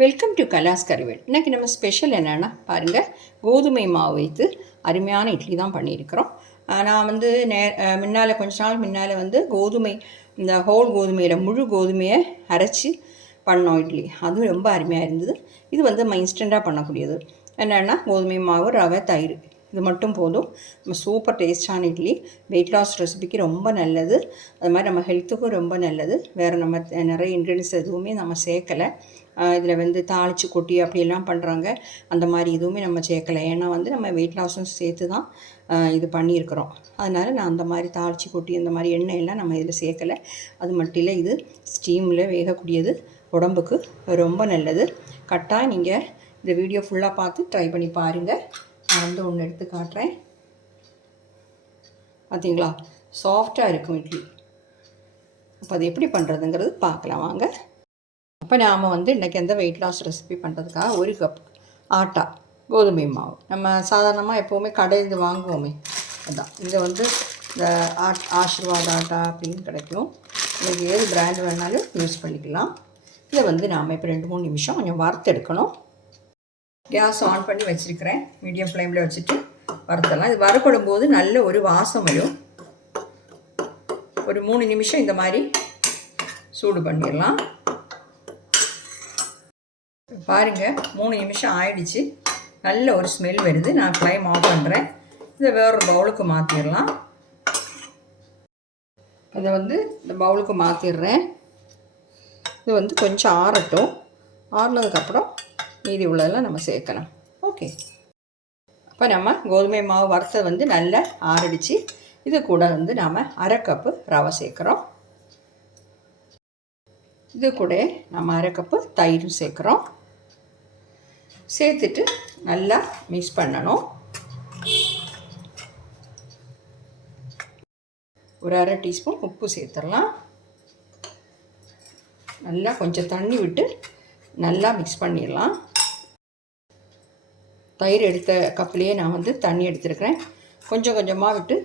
Welcome to கலாஸ் Karuvel இன்றைக்கி நம்ம special என்னென்னா பாருங்கள் கோதுமை மாவு வைத்து அருமையான இட்லி தான் பண்ணியிருக்கிறோம். நான் வந்து நே முன்னால் கொஞ்ச நாள் முன்னால் வந்து கோதுமை இந்த ஹோல் கோதுமையில் முழு கோதுமையை அரைச்சி பண்ணோம் இட்லி. அதுவும் ரொம்ப அருமையாக இருந்தது. இது வந்து நம்ம இன்ஸ்டண்ட்டாக பண்ணக்கூடியது. என்னென்னா கோதுமை மாவு ரவை தயிர். இது மட்டும் போதும். நம்ம சூப்பர் டேஸ்டான இட்லி வெயிட் லாஸ் ரெசிபிக்கு ரொம்ப நல்லது. அது மாதிரி நம்ம ஹெல்த்துக்கும் ரொம்ப நல்லது. வேறு நம்ம நிறைய இன்க்ரீடியன்ஸ் எதுவுமே நம்ம சேர்க்கலை. இதில் வந்து தாளித்து கொட்டி அப்படியெல்லாம் பண்ணுறாங்க அந்த மாதிரி எதுவுமே நம்ம சேர்க்கலை. ஏன்னா வந்து நம்ம வெயிட் லாஸும் சேர்த்து தான் இது பண்ணியிருக்கிறோம். அதனால் நான் அந்த மாதிரி தாளித்து கொட்டி அந்த மாதிரி எண்ணெய் எல்லாம் நம்ம இதில் சேர்க்கலை. அது மட்டும் இல்லை இது ஸ்டீமில் வேகக்கூடியது உடம்புக்கு ரொம்ப நல்லது. கட்டாக நீங்கள் இந்த வீடியோ ஃபுல்லாக பார்த்து ட்ரை பண்ணி பாருங்கள் நான் வந்து ஒன்று எடுத்து காட்டுறேன். பார்த்தீங்களா சாஃப்டாக இருக்கும் இட்லி. அப்போ அது எப்படி பண்ணுறதுங்கிறது பார்க்கலாம் வாங்க. அப்போ நாம் வந்து இன்றைக்கி எந்த வெயிட் லாஸ் ரெசிபி பண்ணுறதுக்காக ஒரு கப் ஆட்டா கோதுமை மாவு. நம்ம சாதாரணமாக எப்போவுமே கடையிலேருந்து வாங்குவோமே. அதுதான் இங்கே வந்து இந்த ஆட் ஆஷிர்வாத் ஆட்டா அப்படின்னு கிடைக்கும். உங்களுக்கு ஏது பிராண்ட் வேணாலும் யூஸ் பண்ணிக்கலாம். இதை வந்து நாம் இப்போ ரெண்டு மூணு நிமிஷம் கொஞ்சம் வறுத்தெடுக்கணும் கேஸ் ஆன் பண்ணி வச்சுருக்கிறேன். மீடியம் ஃப்ளேமில் வச்சுட்டு வறுத்தலாம். இது வறுப்படும் போது நல்ல ஒரு வாசம் வரும். ஒரு மூணு நிமிஷம் இந்த மாதிரி சூடு பண்ணிடலாம். பாருங்கள் மூணு நிமிஷம் ஆயிடுச்சு. நல்ல ஒரு ஸ்மெல் வருது. நான் ஃப்ளைம் ஆஃப் பண்ணுறேன் இதை வேறொரு பவுலுக்கு மாற்றிடலாம் இதை வந்து இந்த பவுலுக்கு மாற்றிடுறேன் இது வந்து கொஞ்சம் ஆறட்டும். ஆறுனதுக்கப்புறம் மீதி உள்ளதெல்லாம் நம்ம சேர்க்கலாம். ஓகே அப்போ நம்ம கோதுமை மாவு வறுத்தது வந்து நல்லா ஆறடிச்சு இது கூட வந்து நாம் அரை கப்பு ரவை சேர்க்குறோம். இது கூட நம்ம அரை கப்பு தயிரும் சேர்க்குறோம். சேர்த்துட்டு நல்லா மிக்ஸ் பண்ணணும். ஒரு அரை டீஸ்பூன் உப்பு சேர்த்துடலாம். நல்லா கொஞ்சம் தண்ணி விட்டு நல்லா மிக்ஸ் பண்ணிடலாம். தயிர் எடுத்த கப்லேயே நான் வந்து தண்ணி எடுத்துருக்கிறேன். கொஞ்சம் கொஞ்சமாக விட்டு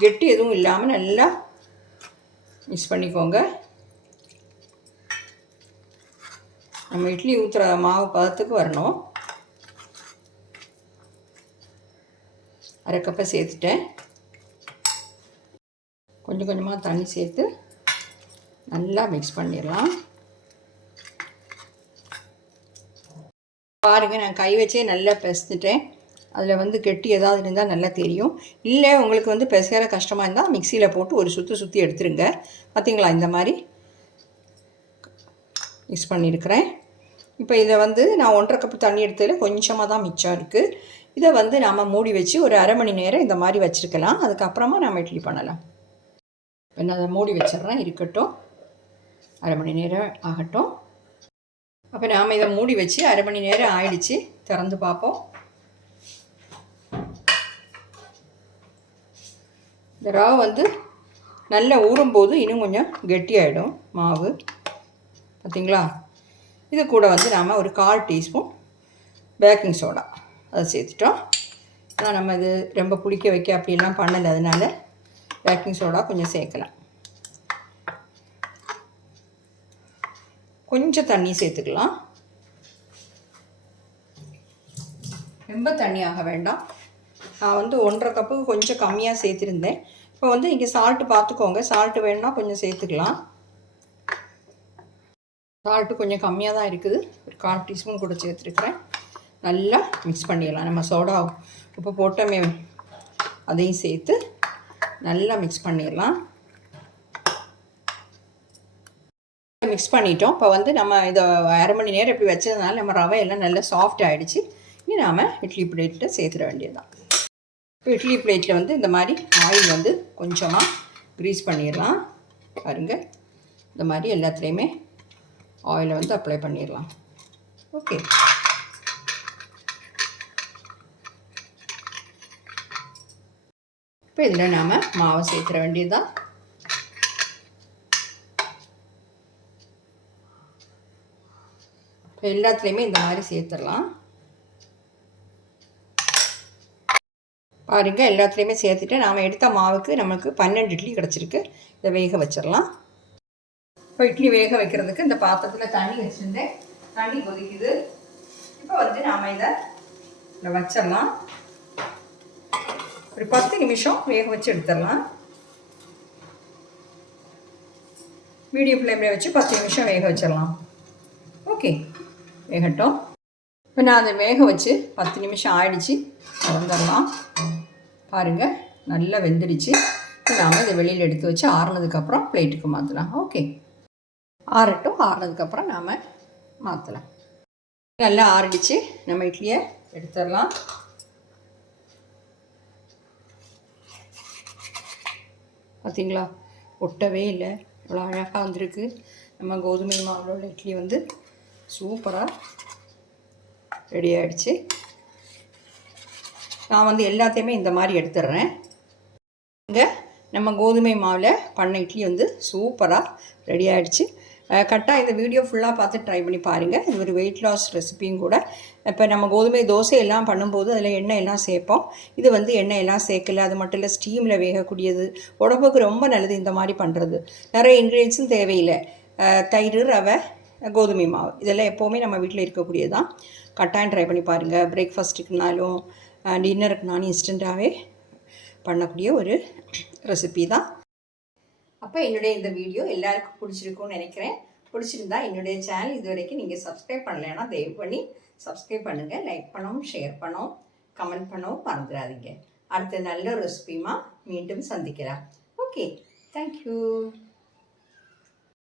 கெட்டி எதுவும் இல்லாமல் நல்லா மிக்ஸ் பண்ணிக்கோங்க. நம்ம இட்லி ஊற்றுற மாவு பதத்துக்கு வரணும். அரை கப்பை சேர்த்துட்டேன். கொஞ்சம் கொஞ்சமாக தண்ணி சேர்த்து நல்லா மிக்ஸ் பண்ணிடலாம். பாருங்கள் நான் கை வச்சே நல்லா பிசைஞ்சிட்டேன். அதில் வந்து கெட்டி ஏதாவது இருந்தால் நல்லா தெரியும். இல்லை உங்களுக்கு வந்து பிசைகிற கஷ்டமாக இருந்தால் மிக்சியில் போட்டு ஒரு சுற்றி சுற்றி எடுத்துருங்க. பார்த்தீங்களா இந்த மாதிரி? மிக்ஸ் பண்ணியிருக்கிறேன். இப்போ இதை வந்து நான் ஒன்றரை கப்பு தண்ணி எடுத்ததில் கொஞ்சமாக தான் மிச்சம் இருக்குது இதை வந்து நாம் மூடி வச்சு ஒரு அரை மணி நேரம் இந்த மாதிரி வச்சுருக்கலாம். அதுக்கப்புறமா நம்ம இட்லி பண்ணலாம். இப்போ நான் அதை மூடி வச்சிட்றேன் இருக்கட்டும். அரை மணி நேரம் ஆகட்டும். அப்போ நாம் இதை மூடி வச்சு அரை மணி நேரம் ஆயிடுச்சு. திறந்து பார்ப்போம். இந்த ரவை வந்து நல்லா ஊறும்போது இன்னும் கொஞ்சம் கெட்டியாயிடும் மாவு. பார்த்தீங்களா இது கூட வந்து நாம் ஒரு கால் டீஸ்பூன் பேக்கிங் சோடா அதை சேர்த்துட்டோம். ஆனால் நம்ம இது ரொம்ப புளிக்க வைக்க அப்படிலாம் பண்ணலை அதனால பேக்கிங் சோடா கொஞ்சம் சேர்க்கலாம். கொஞ்சம் தண்ணி சேர்த்துக்கலாம். ரொம்ப தண்ணி ஆக வேண்டாம். நான் வந்து ஒன்றரை கப்புக்கு கொஞ்சம் கம்மியாக சேர்த்துருந்தேன். இப்போ வந்து இங்கே சால்ட்டு பார்த்துக்கோங்க. சால்ட்டு வேணும்னா கொஞ்சம் சேர்த்துக்கலாம். சால்ட்டு கொஞ்சம் கம்மியாக தான் இருக்குது. ஒரு கால் டீஸ்பூன் கூட சேர்த்துருக்குறேன். நல்லா மிக்ஸ் பண்ணிடலாம். நம்ம சோடா உப்பு போட்டோமே அதையும் சேர்த்து நல்லா மிக்ஸ் பண்ணிடலாம். மிக்ஸ் பண்ணிட்டோம். இப்போ வந்து நம்ம இதை அரை மணி நேரம் இப்படி வச்சதுனால நம்ம ரவை எல்லாம் நல்லா சாஃப்ட் ஆகிடுச்சு இனி நாம் இட்லி பிளேட்டில் சேர்த்துட வேண்டியதுதான். இப்போ இட்லி பிளேட்டில் வந்து இந்த மாதிரி ஆயில் வந்து கொஞ்சமாக க்ரீஸ் பண்ணிடலாம். பாருங்க. இந்த மாதிரி எல்லாத்துலேயுமே ஆயிலை வந்து அப்ளை பண்ணிடலாம். ஓகே இப்போ இதில் நாம் மாவை சேர்த்துட வேண்டியதுதான். எல்லாத்துலேயுமே இந்த மாதிரி சேர்த்துடலாம். பாருங்க எல்லாத்துலேயுமே சேர்த்துட்டு நாம் எடுத்த மாவுக்கு நமக்கு பன்னெண்டு இட்லி கிடச்சிருக்கு. இதை வேக வச்சிடலாம். இப்போ இட்லி வேக வைக்கிறதுக்கு இந்த பாத்திரத்தில் தண்ணி வச்சுருந்தேன். தண்ணி கொதிக்குது. இப்போ வந்து நாம் இதை இதில் வச்சிடலாம். ஒரு பத்து நிமிஷம் வேக வச்சு எடுத்துடலாம். மீடியம் ஃப்ளேமில் வச்சு பத்து நிமிஷம் வேக வச்சிடலாம். ஓகே. வேகட்டும். இப்போ நான் அதை வேக வச்சு பத்து நிமிஷம் ஆயிடுச்சு. திறந்துடலாம். பாருங்கள் நல்லா வெந்துடுச்சு. இப்போ நாம் இதை வெளியில் எடுத்து வச்சு ஆறுனதுக்கப்புறம் பிளேட்டுக்கு மாற்றலாம் ஓகே. ஆறட்டும் ஆறுனதுக்கப்புறம் நாம் மாற்றலாம் நல்லா ஆறிடுச்சு. நம்ம இட்லியை எடுத்துடலாம். பார்த்தீங்களா ஒட்டவே இல்லை. இவ்வளோ அழகாக வந்திருக்கு. நம்ம கோதுமை மாவில் உள்ள இட்லி வந்து சூப்பராக ரெடி ஆகிடுச்சு நான் வந்து எல்லாத்தையுமே இந்த மாதிரி எடுத்துடுறேன். இங்கே நம்ம கோதுமை மாவில் பண்ண இட்லி வந்து சூப்பராக ரெடி ஆகிடுச்சு கரெக்டாக இந்த வீடியோ ஃபுல்லாக பார்த்து ட்ரை பண்ணி பாருங்கள் இது ஒரு வெயிட் லாஸ் ரெசிபியும் கூட. இப்போ நம்ம கோதுமை தோசை எல்லாம் பண்ணும்போது அதில் எண்ணெய் எல்லாம் சேர்ப்போம். இது வந்து எண்ணெய் எல்லாம் சேர்க்கல. அது மட்டும் இல்லை ஸ்டீமில் வேகக்கூடியது. உடம்புக்கு ரொம்ப நல்லது இந்த மாதிரி பண்ணுறது நிறைய இன்க்ரீடியன்ஸும் தேவையில்லை. தயிர் ரவை கோதுமை மாவு. இதெல்லாம் எப்போவுமே நம்ம வீட்டில் இருக்கக்கூடியது தான் கட்டாயம் ட்ரை பண்ணி பாருங்கள் பிரேக்ஃபாஸ்ட்டுக்குனாலும் டின்னருக்குனாலும் இன்ஸ்டண்ட்டாகவே பண்ணக்கூடிய ஒரு ரெசிபி தான். அப்போ என்னுடைய இந்த வீடியோ எல்லாருக்கும் பிடிச்சிருக்கும்னு நினைக்கிறேன். பிடிச்சிருந்தா என்னுடைய சேனல் இது வரைக்கும் நீங்கள் சப்ஸ்கிரைப் பண்ணலைன்னா தயவு பண்ணி சப்ஸ்கிரைப் பண்ணுங்கள் லைக் பண்ணவும் ஷேர் பண்ணவும் கமெண்ட் பண்ணவும் மறந்துடாதீங்க. அடுத்த நல்ல ரெசிபியுமா மீண்டும் சந்திக்கலாம். Okay thank you